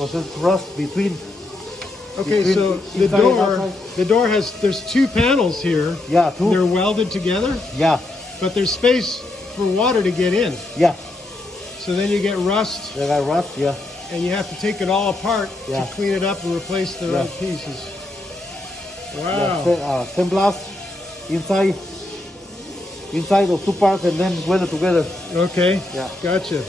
because it's rust between. Okay, so the door there's two panels here. Yeah, two. They're welded together. Yeah. But there's space for water to get in. Yeah. So then you get rust. They got rust, yeah. And you have to take it all apart Yeah. to clean it up and replace the right pieces. Wow. Yeah, sandblast inside those two parts and then weld it together. Okay. Yeah. Gotcha.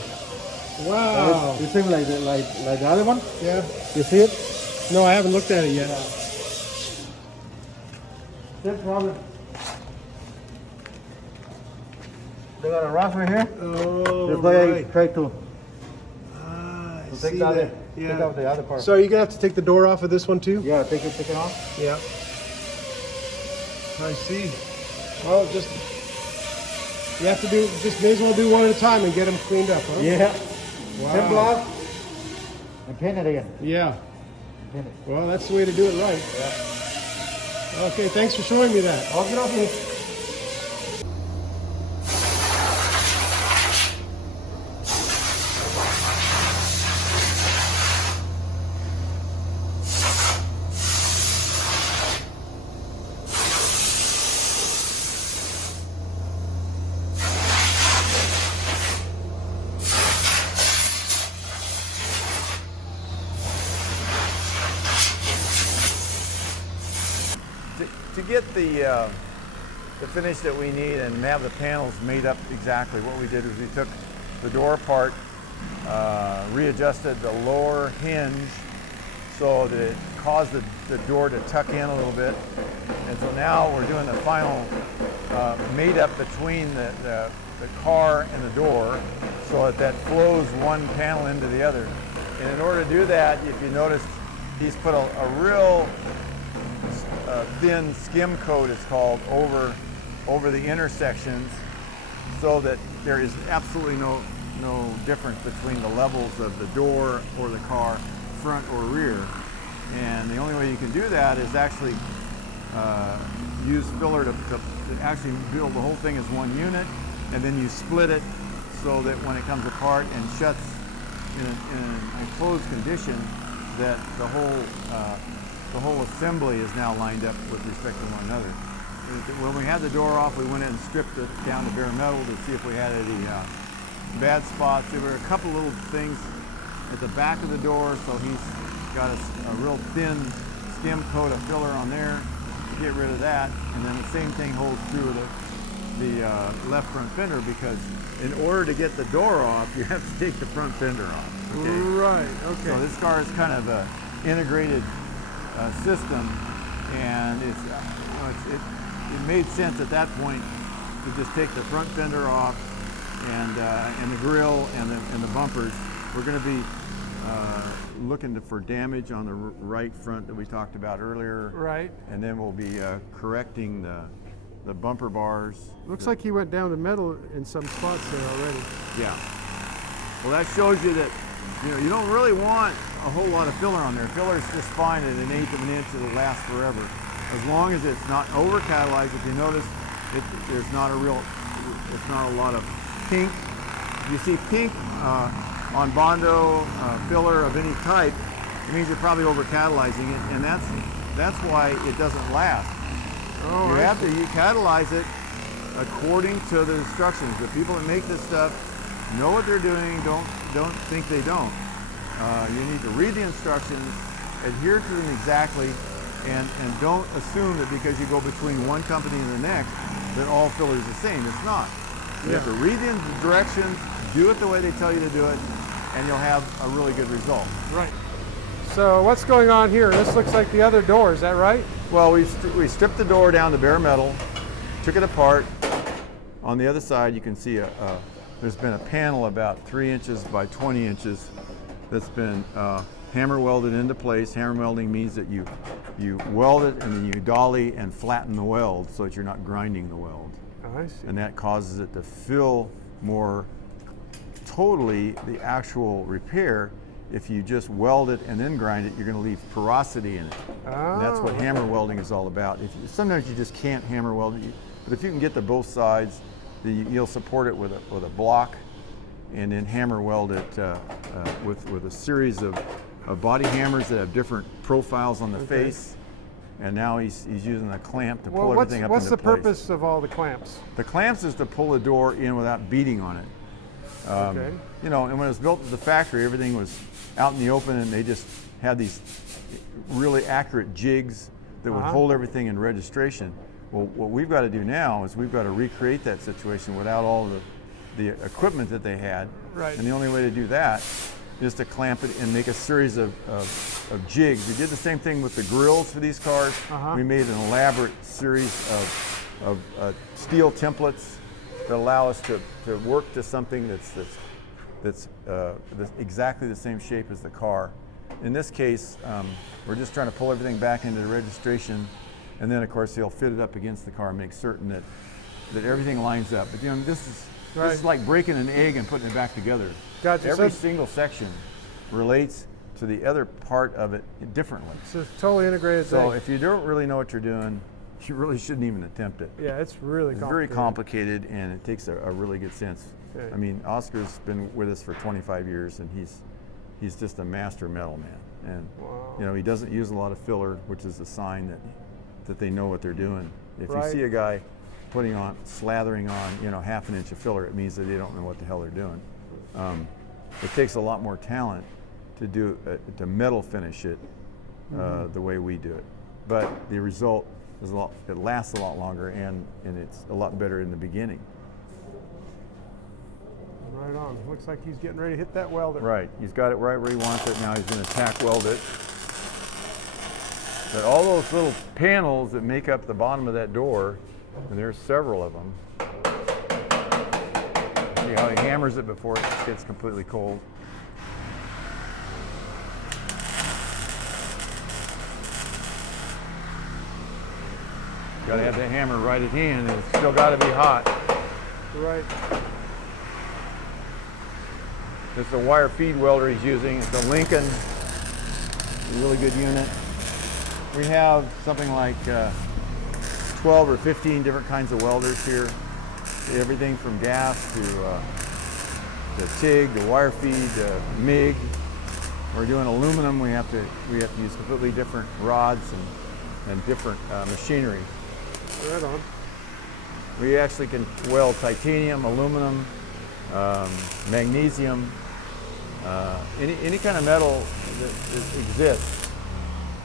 Wow. The same like the other one. Yeah. You see it? No, I haven't looked at it yet. Yeah. Same problem. They got a rust right here. Oh, That's why I right. try to Take take out the other part. So are you gonna have to take the door off of this one too? Yeah, take it off. Yeah. I see. Well, you have to may as well do one at a time and get them cleaned up, huh? Yeah. Wow. Sandblast and paint it again. Yeah. Paint it. Well, that's the way to do it right. Yeah. Okay, thanks for showing me that. Okay. To get the finish that we need and have the panels made up exactly, what we did is we took the door apart, readjusted the lower hinge so that it caused the door to tuck in a little bit. And so now we're doing the final made up between the car and the door so that flows one panel into the other. And in order to do that, if you notice, he's put a real thin skim coat, it's called, over the intersections, so that there is absolutely no difference between the levels of the door or the car, front or rear. And the only way you can do that is actually use filler to actually build the whole thing as one unit, and then you split it so that when it comes apart and shuts in an enclosed condition, that the whole assembly is now lined up with respect to one another. When we had the door off, we went in and stripped it down to bare metal to see if we had any bad spots. There were a couple little things at the back of the door, so he's got a real thin skim coat of filler on there to get rid of that. And then the same thing holds true with the left front fender, because in order to get the door off, you have to take the front fender off. Okay? Right, okay. So this car is kind of an integrated system, and it made sense at that point to just take the front fender off and the grill and the bumpers. We're going to be looking for damage on the right front that we talked about earlier. Right. And then we'll be correcting the bumper bars. Looks like he went down to metal in some spots there already. Yeah. Well, that shows you that you don't really want a whole lot of filler on there. Filler is just fine at 1/8 of an inch. It'll last forever, as long as it's not over-catalyzed. If you notice, there's not a lot of pink. If you see pink on Bondo filler of any type, it means you're probably over-catalyzing it, and that's why it doesn't last. Oh, you have to catalyze it according to the instructions. The people that make this stuff know what they're doing. Don't think they don't. You need to read the instructions, adhere to them exactly, and don't assume that because you go between one company and the next that all filler is the same. It's not. You have to read the directions, do it the way they tell you to do it, and you'll have a really good result. Right. So what's going on here? This looks like the other door, is that right? Well, we stripped the door down to bare metal, took it apart. On the other side, you can see there's been a panel about 3 inches by 20 inches that's been hammer welded into place. Hammer welding means that you weld it and then you dolly and flatten the weld so that you're not grinding the weld. Oh, I see. And that causes it to fill more totally the actual repair. If you just weld it and then grind it, you're going to leave porosity in it. Oh, And that's what hammer welding is all about. Sometimes you just can't hammer weld it, but if you can get to both sides, you'll support it with a block, and then hammer weld it with a series of body hammers that have different profiles on the face. And now he's using a clamp to pull everything up what's into the place. purpose of all the clamps? The clamps is to pull the door in without beating on it. Okay. You know, and when it was built at the factory, everything was out in the open, and they just had these really accurate jigs that would hold everything in registration. Well, what we've got to do now is we've got to recreate that situation without all the equipment that they had. Right. And the only way to do that is to clamp it and make a series of jigs. We did the same thing with the grills for these cars. We made an elaborate series of steel templates that allow us to work to something that's exactly the same shape as the car. In this case, we're just trying to pull everything back into the registration, and then of course he'll fit it up against the car and make certain that everything lines up. But you know, this is like breaking an egg and putting it back together. Gotcha. Every single section relates to the other part of it differently. So it's totally integrated So thing. if you don't really know what you're doing, you really shouldn't even attempt it. Yeah, it's really It's very complicated, and it takes a really good sense. Okay. I mean, Oscar's been with us for 25 years, and he's just a master metal man. And you know, he doesn't use a lot of filler, which is a sign that they know what they're doing. If you see a guy slathering on, you know, half an inch of filler, it means that they don't know what the hell they're doing. It takes a lot more talent to metal finish it the way we do it. But the result is it lasts a lot longer, and it's a lot better in the beginning. Right on. Looks like he's getting ready to hit that welder. Right. He's got it right where he wants it. Now he's going to tack weld it. But all those little panels that make up the bottom of that door, and there's several of them. See how he hammers it before it gets completely cold. Got to have the hammer right at hand, and it's still got to be hot. Right. This is a wire feed welder he's using. It's a Lincoln, really good unit. We have something like 12 or 15 different kinds of welders here. Everything from gas to TIG, to wire feed, to MIG. We're doing aluminum. We have to use completely different rods and different machinery. Right on. We actually can weld titanium, aluminum, magnesium, any kind of metal that exists.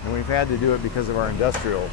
And we've had to do it because of our industrial